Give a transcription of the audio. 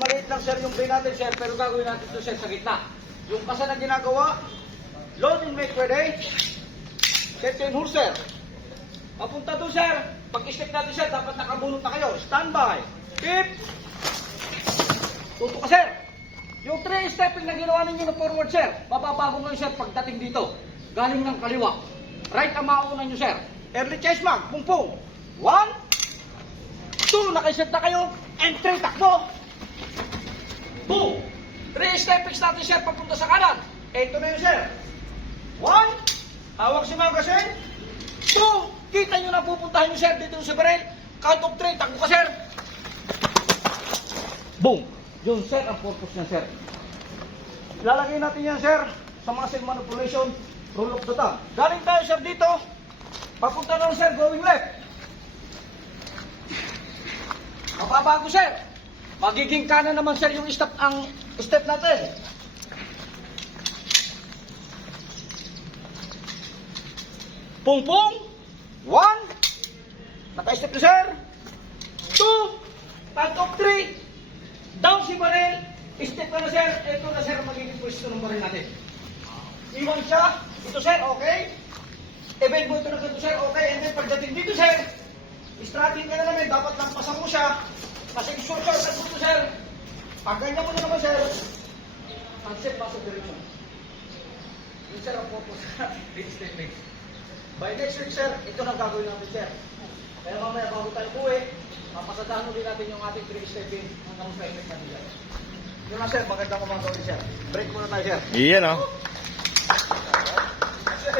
maliit lang sir yung bay natin sir, pero gagawin natin ito sir sa gitna. Yung kasa na ginagawa, loading make per day, set yung hooser. Papunta doon sir, pag-stick natin sir, dapat nakabunot na kayo. Standby. Tip. Tuto ka sir. Yung 3 stepping na ginawa ninyo na forward sir, mababago ngayon sir pagdating dito. Galing ng kaliwa. Right ang mauna nyo sir. Early chase mag, pung-pung. 1, 2, nakaisip na kayo, and 3, takbo. Boom. 3 steppings natin sir, papunta sa kanan. Ito na yun sir. 1, hawak si magasin. 2, kita nyo na pupuntahan nyo sir dito sa barrel. Count of 3, takbo ka sir. Boom. Yun sir, ang purpose niya sir. Ilalagay natin yan sir sa muscle manipulation, roll of the thumb. Galing tayo sir dito, papunta na sir, going left. Mababago sir. Magiging kanan naman sir yung step natin. Pung pung. 1. Naka-step na sir. 2. Count of 3. Down si barrel. Step na sir. Ito na sir magiging pwesto ng barrel natin. Iwan siya. Ito sir, okay. Event mo ito na ganito sir, okay. And then pagdating dito sir, strategy ka na naman, dapat lampasan mo siya. Kasi short at ito sir. Pag ganyan mo na naman sir, concept pass of direction. Yun sir ang purpose sa stepping. By next week sir, ito na gagawin natin sir. Kaya mamaya bago tayo buwi, papasadahan ulit natin yung ating 3 stepping hanggang sa effect natin sir. Yun na sir, magandang umaga ulit sir. Break muna tayo sir. Iyan oh. Sir.